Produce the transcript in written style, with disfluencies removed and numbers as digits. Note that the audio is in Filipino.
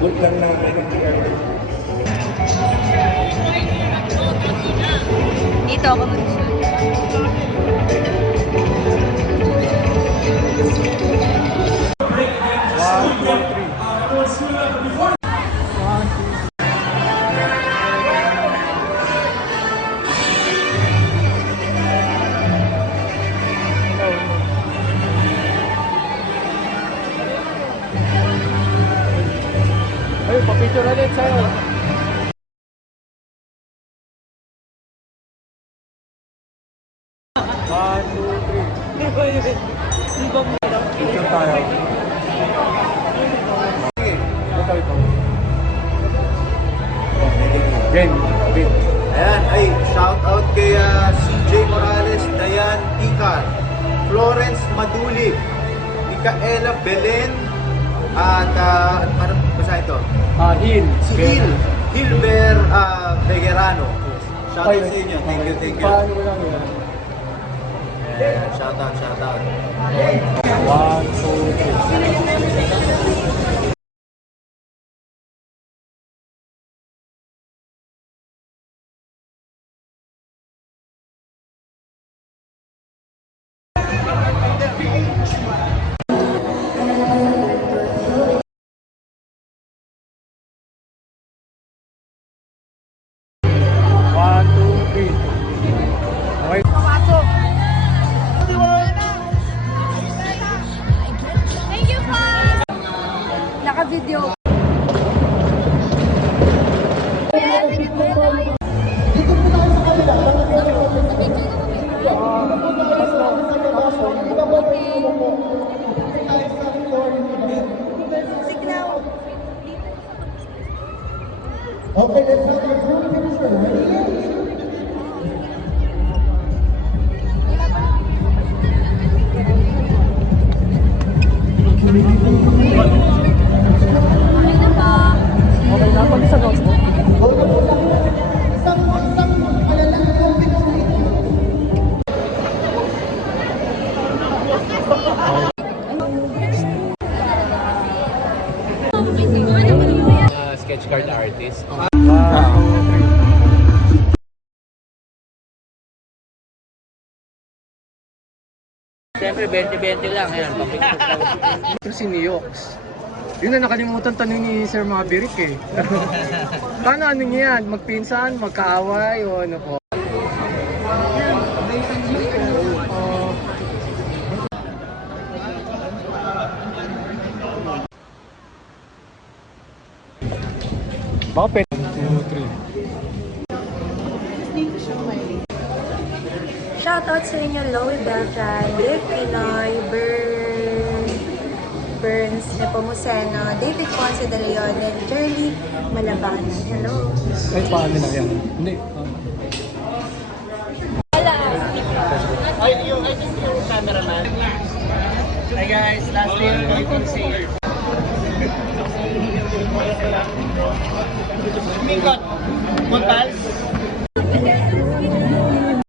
Good lang namin ang ginagawa. Dito ako Ayun, papicture ulit sa'yo. One, two, three. Picture tayo. Ito. Ben. Ayan, ay shout out kay CJ Morales, Dayan Icar, Florence Madulig, Micaela Belen, at ano basta ito? Hill. Si Hilber Beguerano. Shout out sa inyo. Thank you. Paano mo lang yan? Ayan, shout out. One, two, three. One, two, three. Okay. Thank you po! Naka-video. Okay, let's have our group picture, right? Okay na, pag sa notebook. Sketch card artist. Siyempre, 20-20 lang. Ayan, papicture lang. Ito si Neox. Yun na nakalimutan tanong ni Sir Maverick eh. Paano ano niya yan? Magpinsan, magkaaway o ano po? Baka pen. 2, 3. Shoutout sa inyo, Loie Beltran, Dave Pinoy, Burns Nepomuceno, David Ponce de Leon, and Jerly Malabanan. Hello! Ay, paano na yan? Hindi. Ay, yung cameraman. Hi guys, last year, you can see it. Mingot, Montals.